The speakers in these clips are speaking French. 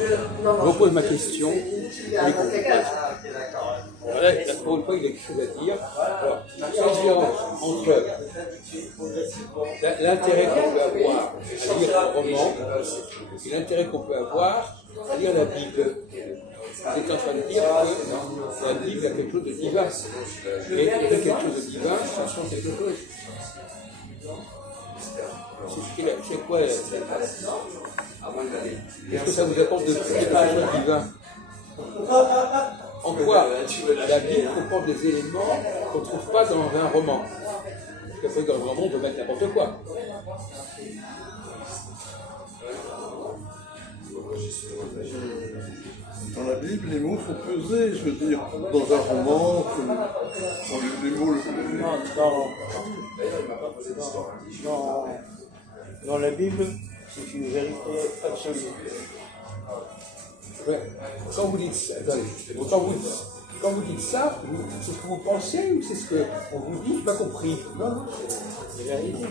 Je repose ma question. Voilà, pour une fois, il y a quelque chose à dire. Alors, différence entre l'intérêt qu'on peut avoir à lire un roman et l'intérêt qu'on peut avoir à lire la Bible. Vous êtes en train de dire que la Bible a quelque chose de divin. Et quelque chose de divin, ça change quelque chose. C'est quoi est-ce que ça vous apporte de quelque chose de divin? En quoi la Bible comporte des éléments qu'on ne trouve pas dans un roman? Parce qu'après, dans un roman, on peut mettre n'importe quoi. Dans la Bible, les mots sont pesés, je veux dire, dans un roman, les mots... Dans la Bible, c'est une vérité absolue. Ouais. Quand vous dites ça, c'est ce que vous pensez ou c'est ce qu'on vous dit? Je n'ai pas compris. Non, c'est la vérité.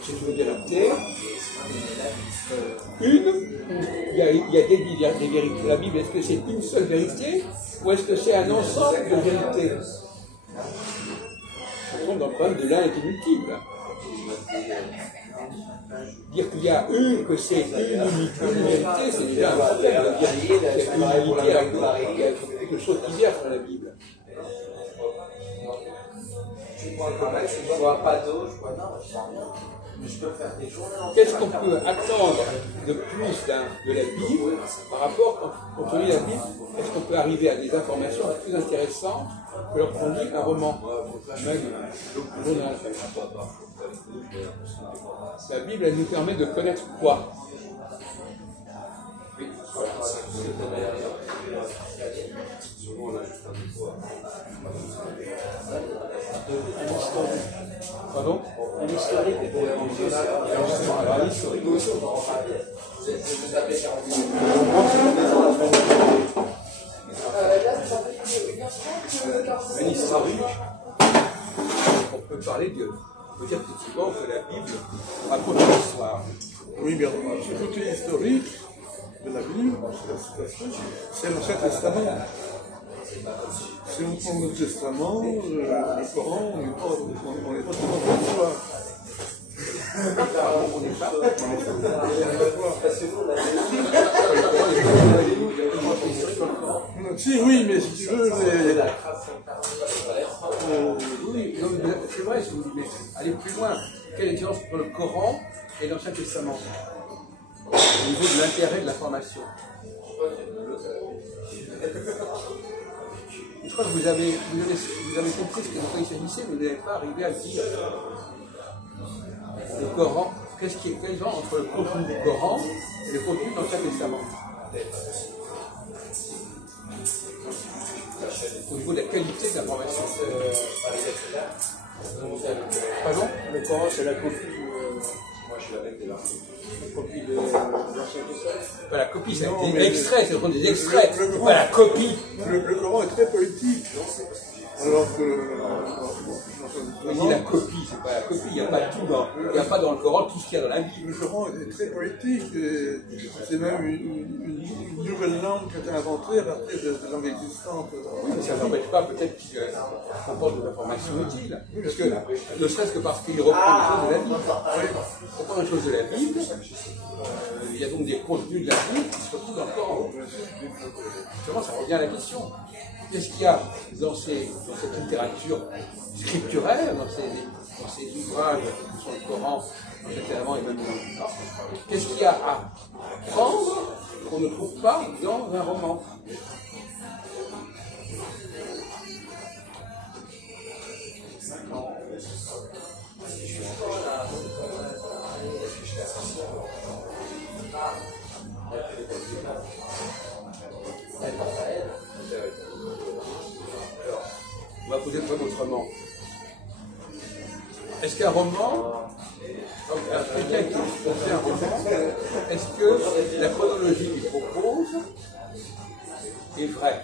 C'est une vérité. Il y a des vérités. La Bible, est-ce que c'est une seule vérité ou est-ce que c'est un ensemble de vérités? On tombe dans le problème de l'un est multiple. Dire qu'il y a que c'est une vérité, c'est déjà un problème. Dire qu'il y a une unité avec quelque chose qui vient dans la Bible. Je vois pas d'eau, je vois non, je vois rien. Mais je peux faire des choses. Qu'est-ce qu'on peut attendre de plus de la Bible par rapport, quand on lit la Bible, est-ce qu'on peut arriver à des informations plus intéressantes que lorsqu'on lit un roman, même un journal? La Bible, elle nous permet de connaître quoi? Pardon? Un historique. Un historique, on peut parler de. On peut dire effectivement que la Bible raconte une histoire. Oui, bien, ce côté historique de la Bible, c'est l'Ancien Testament. Si on prend le Testament, le Coran, on n'est pas tellement dans l'histoire. Si, oui, mais si tu veux, Oui, c'est vrai, mais allez plus loin. Quelle est la différence entre le Coran et l'Ancien Testament au niveau de l'intérêt de l'information? Je crois que vous avez compris ce que il s'agissait, mais vous n'avez pas arrivé à le dire. Le Coran, quelle est la différence entre le contenu du Coran et le contenu de l'Ancien Testament? Au niveau de la qualité de l'information. Pardon? Le Coran, c'est la copie de l'Ancien Testament. Pas la copie, c'est des extraits, c'est des extraits, pas la copie. Le Coran est très poétique. Alors que On dit la copie, c'est pas la copie, il n'y a pas tout il n'y a pas dans le Coran tout ce qu'il y a dans la Bible. le Coran est très poétique. C'est même une nouvelle langue qui a été inventée à partir de langues existantes. Oui, mais ça n'empêche pas peut-être qu'il comporte des informations utiles. Parce que, ne serait-ce que parce qu'il reprend les choses de la Bible. Il reprend les choses de la Bible. Il y a donc des contenus de la Bible qui se retrouvent dans le Coran. Justement, ça revient à la question. Qu'est-ce qu'il y a dans cette littérature scripturaire, dans ces ouvrages qui sont le Coran, notamment et même qu'est-ce qu'il y a à prendre qu'on ne trouve pas dans un roman? On va poser le problème autrement. Est-ce qu'un roman, quelqu'un qui fait un roman, est-ce que la chronologie qu'il propose est vraie?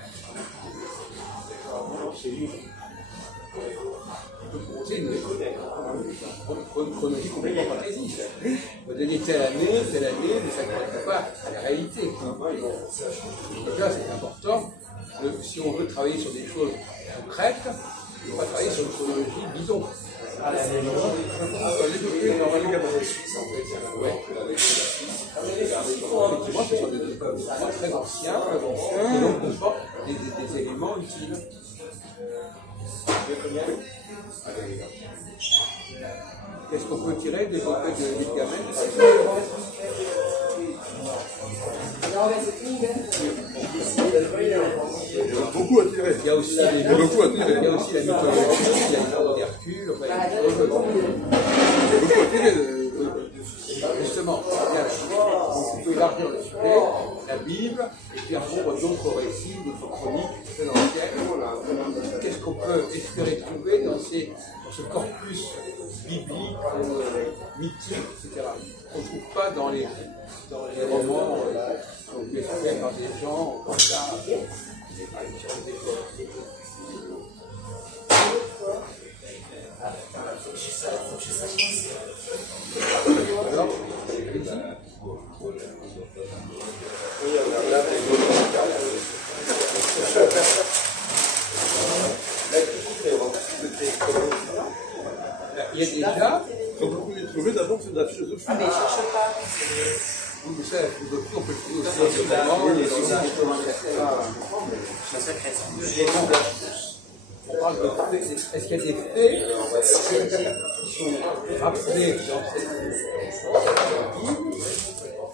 Non, c'est libre. peut proposer une chronologie complètement fantaisiste. Vous donnez telle année, mais ça ne correspond pas à la réalité. Donc là, c'est important. Si on veut travailler sur des choses concrètes, on va travailler sur une chronologie bidon. Effectivement, ce sont des documents très anciens, qui donc comportent des éléments utiles. Qu'est-ce qu'on peut tirer des requêtes de Gilgamesh? Beaucoup à tirer. Il y a aussi la mythologie, il y a l'histoire d'Hercule, enfin, il y a beaucoup à tirer. Justement, on peut élargir le sujet, la Bible, et puis après d'autres récits, d'autres chroniques très anciennes. Qu'est-ce qu'on peut espérer trouver dans ce corpus biblique, mythique, etc. On ne trouve pas dans les romans qui ont été faits par des gens comme ça. Alors, il y a déjà. Comme vous pouvez trouver, d'abord, c'est de la philosophie. Ah, mais je cherche pas. Vous savez, la philosophie, on peut le trouver aussi dans ce moment. On parle de faits. Est-ce qu'il y a des faits qui sont rappelés dans cette Bible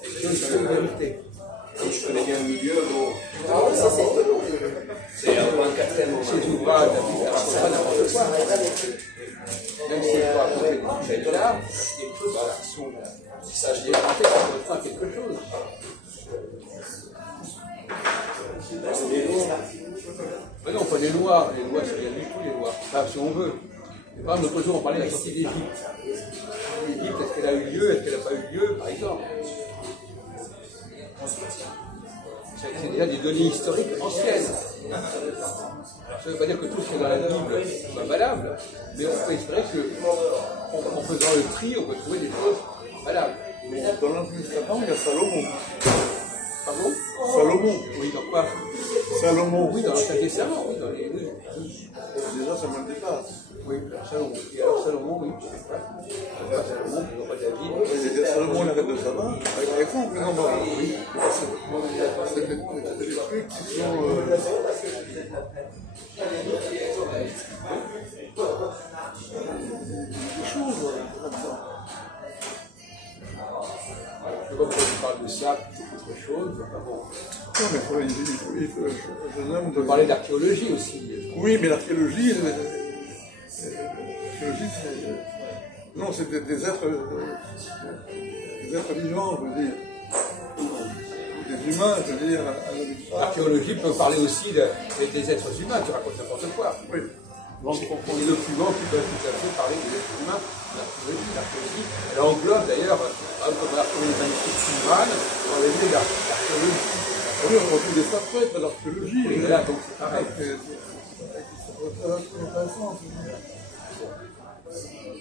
et qui ont une vérité? Je connais bien le milieu, donc. C'est un 24e. Ces ouvrages, la Bible, c'est pas n'importe quoi. Même si on va raconter des sujets là, il y a des choses qui sont. Ça, je dis, en fait, ça correspond à quelque chose. Mais non, pas les lois. Les lois, c'est rien du tout, les lois. Enfin, si on veut. Mais par exemple, l'autre jour, on parlait de la sortie d'Égypte. L'Égypte, est-ce qu'elle a eu lieu, est-ce qu'elle n'a pas eu lieu, par exemple? C'est déjà des données historiques anciennes. Ça ne veut pas dire que tout ce qui est dans la Bible soit valable, mais on peut espérer qu'en faisant le tri, on peut trouver des choses valables. Dans l'Ancien Testament, il y a Salomon. Pardon? Salomon. Oui, dans quoi? Salomon. Oui, dans l'Ancien Testament, oui, dans les. Oui. Déjà, ça me dépasse. Oui, Salomon. Et alors Salomon, oui. Salomon, le roi David. Il y a Salomon, la reine de Saba, avec exemple, non, oui. C'est des trucs qui sont. Des choses comme ça. Je ne sais pas pourquoi tu parles de ça plutôt qu'autre chose. Enfin, bon. Non, mais On peut parler d'archéologie aussi. Oui, mais l'archéologie, non, c'est des êtres vivants, je veux dire. Des humains, je veux dire. L'archéologie peut parler aussi des êtres humains, tu racontes n'importe quoi. Oui. Donc, des documents qui peuvent tout à fait parler des êtres humains. L'archéologie, elle englobe d'ailleurs, comme on a retrouvé les manuscrits Qumran, dans les lieux d'archéologie. Oui, on retrouve des statuettes de l'archéologie. Et là, donc c'est pareil.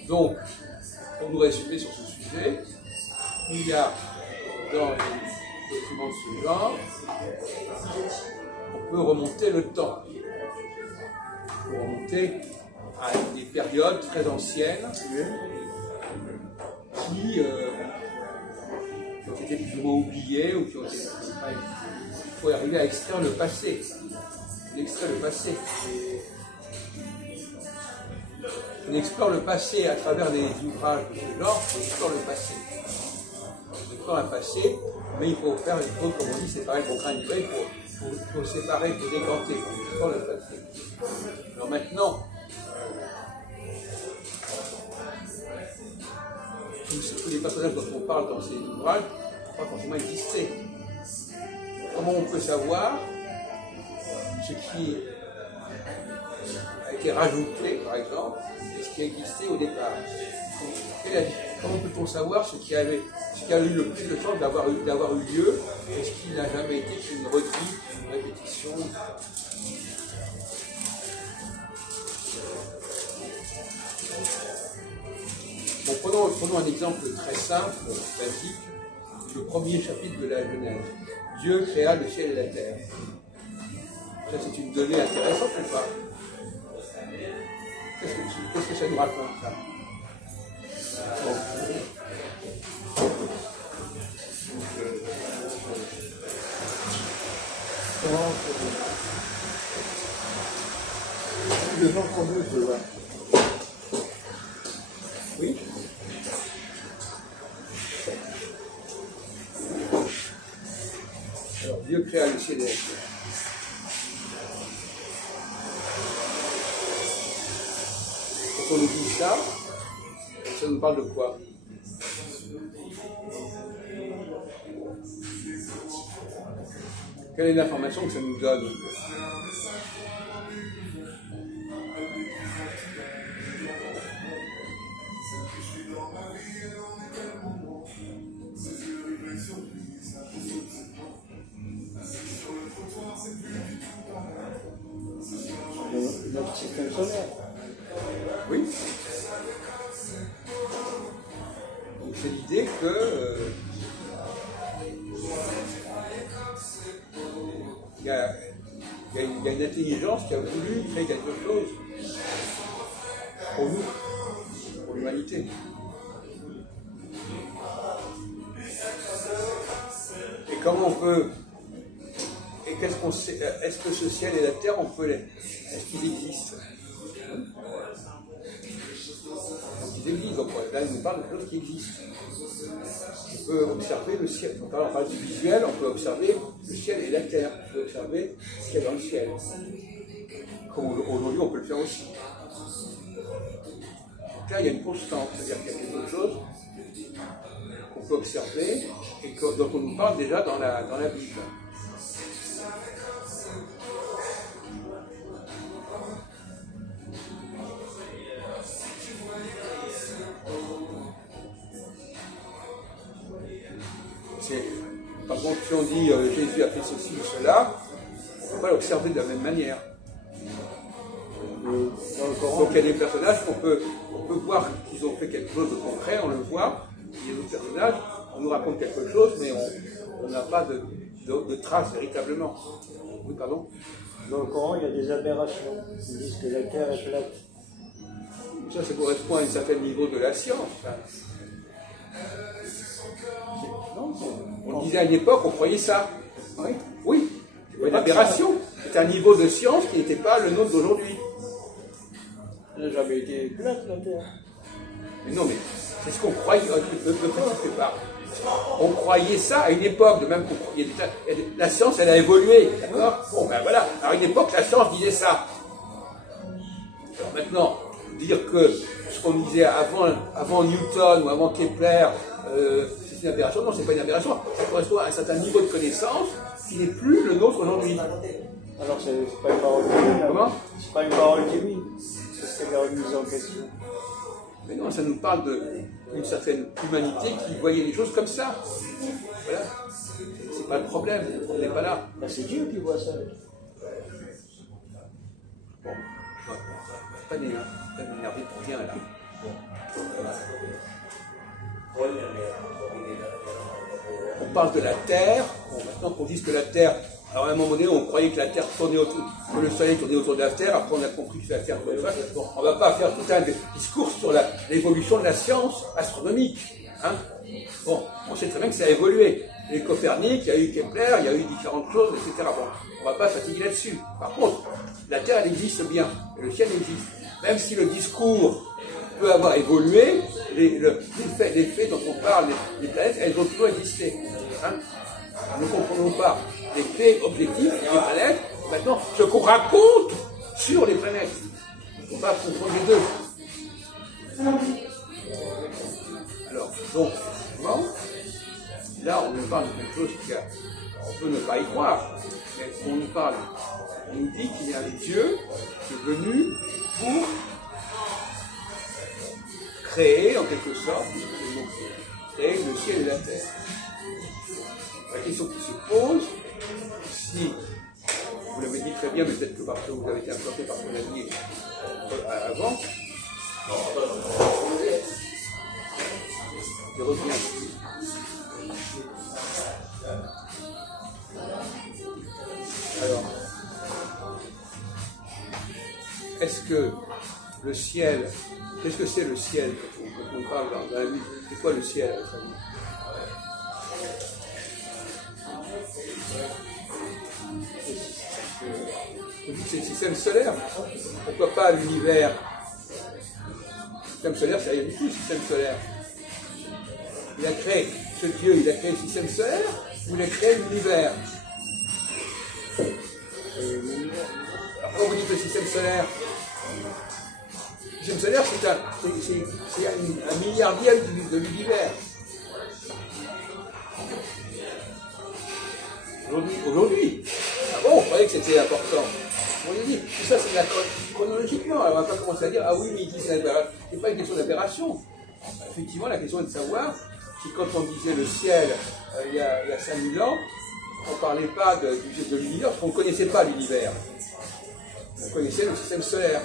Donc, pour nous résumer sur ce sujet, il y a dans les documents de ce genre, on peut remonter le temps. On peut remonter à des périodes très anciennes qui ont été plus ou moins oubliées ou qui ont été. Il faut arriver à extraire le passé. On extrait le passé. On explore le passé à travers des ouvrages de ce genre, on explore le passé. On explore un passé, mais il faut faire, comme on dit, séparer le concret du vrai, il faut séparer, il faut décanter, on explore le passé. Alors maintenant, tous les personnages dont on parle dans ces ouvrages n'ont pas forcément existé. Comment on peut savoir ce qui a été rajouté, par exemple, et ce qui existait au départ? Comment peut-on savoir ce qui a eu le plus de chance d'avoir eu lieu et ce qui n'a jamais été qu'une redite, une répétition? Prenons un exemple très simple, basique, le premier chapitre de la Genèse. Dieu créa le ciel et la terre. Ça, c'est une donnée intéressante ou pas? Qu'est-ce que ça nous raconte, ça? Les gens conduisent là. Oui. Alors, Dieu créa le ciel et la terre. Quand on nous dit ça nous parle de quoi? Quelle est l'information que ça nous donne? Notre système solaire. Oui. Donc c'est l'idée que il y a une intelligence qui a voulu créer quelque chose pour nous, pour l'humanité. Et comment on peut... Et qu'est-ce qu'on sait? Est-ce que ce ciel et la terre, on peut les... Est-ce qu'ils existent? Donc ils existent. Donc là, il nous parle de choses qui existent. On peut observer le ciel. Donc, on parle du visuel, on peut observer le ciel et la terre. On peut observer ce qu'il y a dans le ciel. Comme aujourd'hui, on peut le faire aussi. Donc là, il y a une constante. C'est-à-dire qu'il y a quelque chose qu'on peut observer et dont on nous parle déjà dans la Bible. Par contre, si on dit Jésus a fait ceci ou cela, on ne peut pas l'observer de la même manière. Donc il y a des personnages qu'on peut voir qu'ils ont fait quelque chose de concret, on le voit. Il y a d'autres personnages, on nous raconte quelque chose, mais on n'a pas de traces véritablement. Oui, pardon? Dans le Coran, il y a des aberrations. Ils disent que la terre est plate. Ça correspond à un certain niveau de la science. On disait à une époque, on croyait ça. Oui, c'est une aberration. C'est un niveau de science qui n'était pas le nôtre d'aujourd'hui. Elle n'a jamais été plate, la terre. Mais non, mais c'est ce qu'on croyait de petit départ. On croyait ça à une époque, de même la science, elle a évolué, d'accord? Bon, ben voilà, à une époque, la science disait ça. Alors maintenant, dire que ce qu'on disait avant Newton ou avant Kepler, c'est une aberration. Non, c'est pas une aberration. Ça correspond à un certain niveau de connaissance qui n'est plus le nôtre aujourd'hui. Alors, c'est pas une parole divine. Comment? C'est pas une parole divine. C'est la remise en question. Mais non, ça nous parle d'une certaine humanité qui voyait les choses comme ça. Voilà. C'est pas le problème, on n'est pas là. Ben, c'est Dieu qui voit ça. Bon, pas m'énerver pour rien là. On parle de la Terre, bon, maintenant qu'on dise que la Terre, alors à un moment donné on croyait que la Terre tournait autour, que le Soleil tournait autour de la Terre, après on a compris que la Terre tournait autour de la Terre. Bon, on ne va pas faire tout un discours sur l'évolution de la science astronomique. Hein. Bon, on sait très bien que ça a évolué. Il y a eu Copernic, il y a eu Kepler, il y a eu différentes choses, etc. Bon, on ne va pas fatiguer là-dessus. Par contre, la Terre elle existe bien, et le ciel existe. Même si le discours peut avoir évolué, les faits dont on parle, les planètes, elles ont toujours existé. Hein. Ne comprenons pas les faits objectifs des planètes, maintenant ce qu'on raconte sur les planètes. Il ne faut pas confondre les deux. Alors, donc, bon, là on nous parle de quelque chose on peut ne pas y croire, mais on nous dit qu'il y a un Dieu qui est venu pour créer en quelque sorte, créer le ciel et la terre. La question qui se pose, si, vous l'avez dit très bien, mais peut-être que parce que vous avez été implanté par ce qu'on a dit avant, revient. Alors, est-ce que le ciel, qu'est-ce que c'est le ciel quand on parle dans la vie? C'est quoi le ciel à votre avis? Vous dites que c'est le système solaire. Pourquoi pas l'univers? Le système solaire, ça y est du tout, le système solaire. Il a créé, ce Dieu, il a créé le système solaire ou il a créé l'univers? Pourquoi vous dites le système solaire? Le système solaire, c'est un milliardième de l'univers. Aujourd'hui. Ah bon, on croyait que c'était important. On a dit, tout ça c'est chronologiquement. Alors on ne va pas commencer à dire, ah oui, mais il dit c'est n'est pas une question d'aberration. Effectivement, la question est de savoir si quand on disait le ciel il y a 5000 ans, on ne parlait pas de l'univers, parce qu'on ne connaissait pas l'univers. On connaissait le système solaire.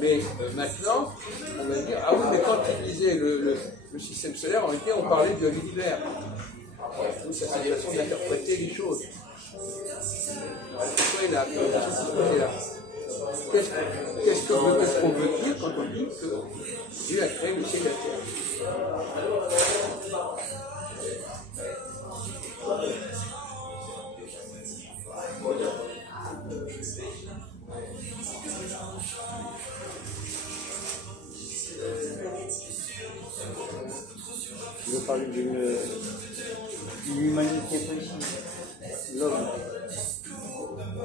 Mais maintenant, on va dire, ah oui, mais quand il disait le système solaire, en réalité, on parlait de l'univers. Donc, ça, c'est une façon d'interpréter les choses. Pourquoi il a là? Qu'est-ce qu'on veut dire quand on dit que Dieu a créé le ciel et la terre? Je veux parler d'une humanité précise, l'homme.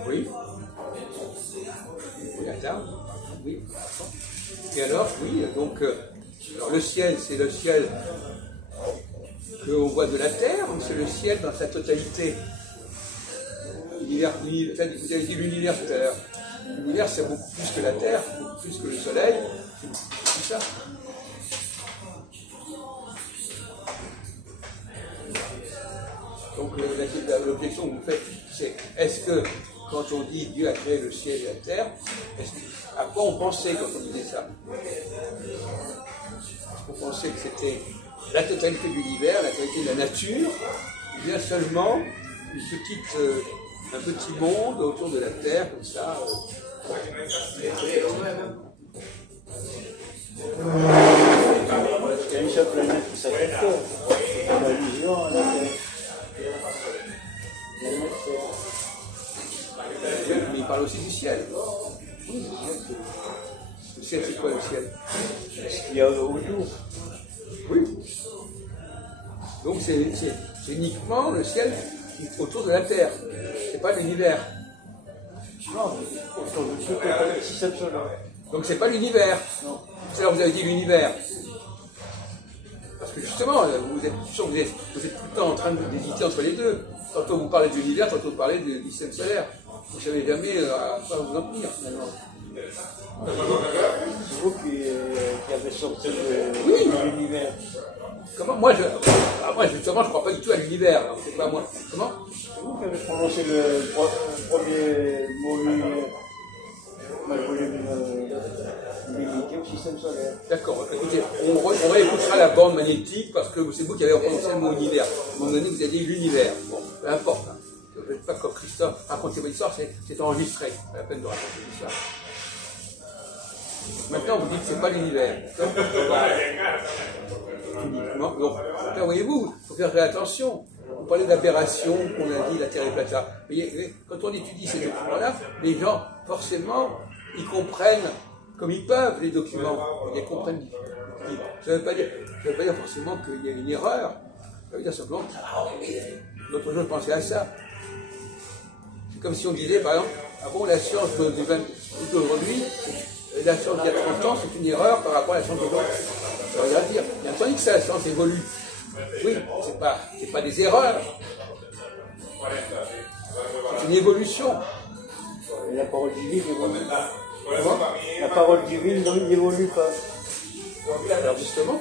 Oui. Oui, attends. Oui. Et alors, oui, donc, alors le ciel, c'est le ciel qu'on voit de la terre, ou c'est le ciel dans sa totalité? Vous avez dit l'univers tout à l'heure. L'univers, c'est beaucoup plus que la terre, beaucoup plus que le soleil, c'est tout ça. Donc l'objection que vous faites, c'est est-ce que quand on dit Dieu a créé le ciel et la terre, à quoi on pensait quand on disait ça? On pensait que c'était la totalité de l'univers, la totalité de la nature, ou bien seulement un petit monde autour de la terre, comme ça. Il y a une seule planète qui s'appelle Terre. La vision à la Terre. Mais il parle aussi du ciel. Oui, le ciel, c'est quoi le ciel? Ce qu'il y a autour. Oui. Donc c'est uniquement le ciel autour de la terre. C'est pas l'univers. Non, autour de tout le système solaire. Donc c'est pas l'univers. Non. C'est là où vous avez dit l'univers. Parce que justement, vous êtes tout le temps en train d'hésiter entre les deux. Tantôt vous parlez de l'univers, tantôt vous parlez du système solaire. Vous ne savez jamais à quoi vous en tenir finalement. C'est vous qui avez sorti de l'univers. Comment? Moi, justement, je ne crois pas du tout à l'univers. C'est pas moi. Comment? C'est vous qui avez prononcé le premier volume limité au système solaire. D'accord. Écoutez, on réécoutera la bande magnétique parce que c'est vous qui avez prononcé le mot univers. À un moment donné, vous avez dit l'univers. Bon, peu importe. Vous n'êtes pas comme Christophe. Racontez votre histoire, c'est enregistré. Pas la peine de raconter l'histoire. Maintenant, vous dites que ce n'est pas l'univers. Uniquement. Donc, là, voyez-vous, il faut faire très attention. Vous parlez d'aberration, qu'on a dit la Terre est plate. Mais quand on étudie ces documents-là, les gens, forcément, ils comprennent comme ils peuvent les documents. Ils les comprennent. Ça ne veut pas dire forcément qu'il y a une erreur. Ça veut dire simplement que l'autre jour, je pensais à ça. C'est comme si on disait, par exemple, ah bon, la science d'aujourd'hui, la science d'il y a 30 ans, c'est une erreur par rapport à la science d'aujourd'hui. Ça veut rien dire. Bien entendu que ça, la science évolue. Oui, c'est pas des erreurs. C'est une évolution. Et la parole divine n'évolue pas. Comment? La parole divine n'évolue pas. Alors justement,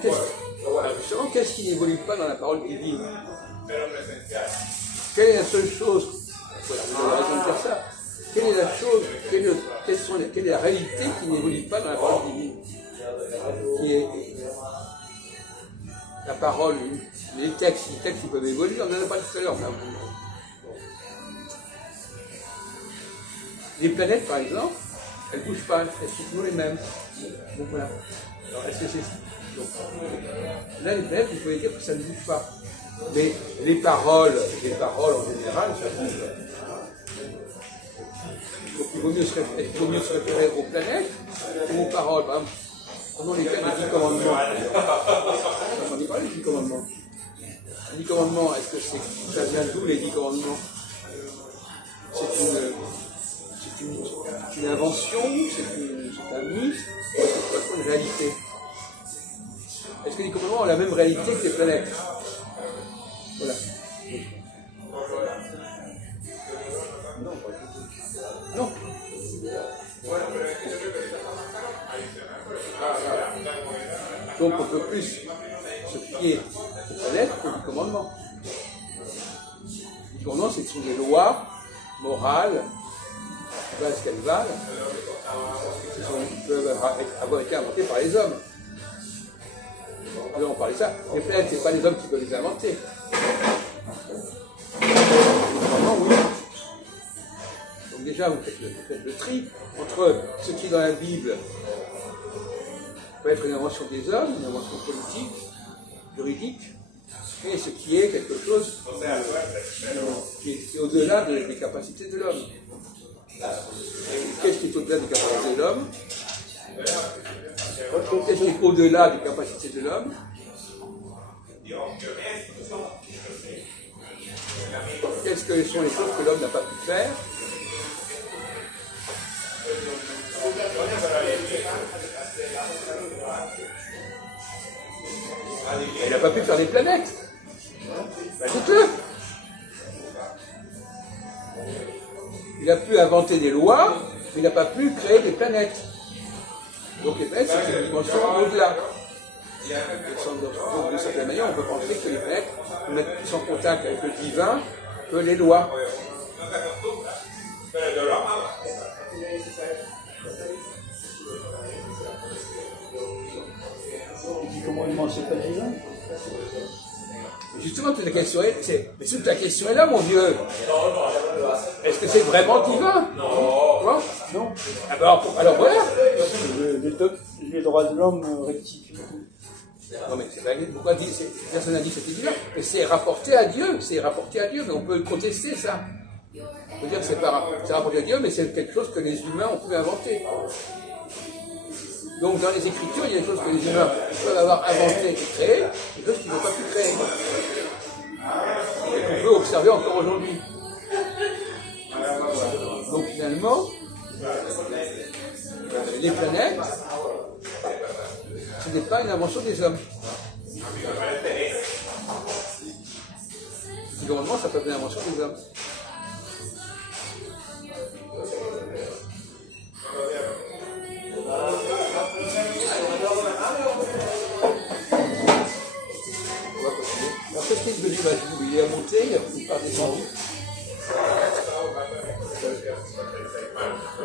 qu'est-ce qui n'évolue pas dans la parole divine? Quelle est la seule chose? Vous avez raison de dire ça. Quelle est la chose, quelle est la réalité qui n'évolue pas dans la parole divine? parole, les textes ils peuvent évoluer, on n'en a pas tout à l'heure. Les planètes, par exemple, elles ne bougent pas, elles sont toujours les mêmes. Donc voilà. Alors, est-ce que c'est... Donc, là, les planètes, vous pouvez dire que ça ne bouge pas. Mais les paroles en général, ça bouge. Donc il vaut mieux se référer aux planètes ou aux paroles. Par exemple, prenons les 10 commandements. On y parle des 10 commandements. Les 10 commandements, est-ce que ça vient d'où les 10 commandements? C'est une invention, c'est un mythe, c'est une réalité. Est-ce que les commandements ont la même réalité que les planètes? Voilà. Non. Donc on peut plus se fier aux planètes qu'aux 10 commandements. Les commandements, ce sont des lois morales, qui valent ce qu'elles valent, qui peuvent avoir été inventées par les hommes. Alors on parlait de ça. Les planètes, ce n'est pas les hommes qui peuvent les inventer. Oui. Donc déjà, vous faites le tri entre ce qui est dans la Bible peut être une invention des hommes, une invention politique, juridique, et ce qui est quelque chose qui est au-delà des capacités de l'homme. Qu'est-ce qui est au-delà des capacités de l'homme? Qu'est-ce qui est au-delà des capacités de l'homme? Qu'est-ce que sont les choses que l'homme n'a pas pu faire? Il n'a pas pu faire des planètes. Ben, dites-le. Il a pu inventer des lois, mais il n'a pas pu créer des planètes. Donc les planètes, c'est une dimension au-delà. Donc de certaine manière, on peut penser que les planètes mettent plus en contact avec le divin que les lois. Commandement, c'est pas divin. Justement, toute la question est là, mon Dieu. Est-ce que c'est vraiment divin? Non. Non. Alors voilà. Les droits de l'homme rectifient. Non, mais pourquoi personne n'a dit que c'était divin? Mais c'est rapporté à Dieu, mais on peut contester ça. On peut dire que c'est rapporté à Dieu, mais c'est quelque chose que les humains ont pu inventer. Donc dans les Écritures, il y a des choses que les humains peuvent avoir inventées et créées, et des choses qu'ils n'ont pas pu créer. Et qu'on peut observer encore aujourd'hui. Donc finalement, les planètes, ce n'est pas une invention des hommes. Le gouvernement, ça peut être une invention des hommes. Alors, qu'est-ce qu'il est devenu? Il est monté, il n'est pas descendu.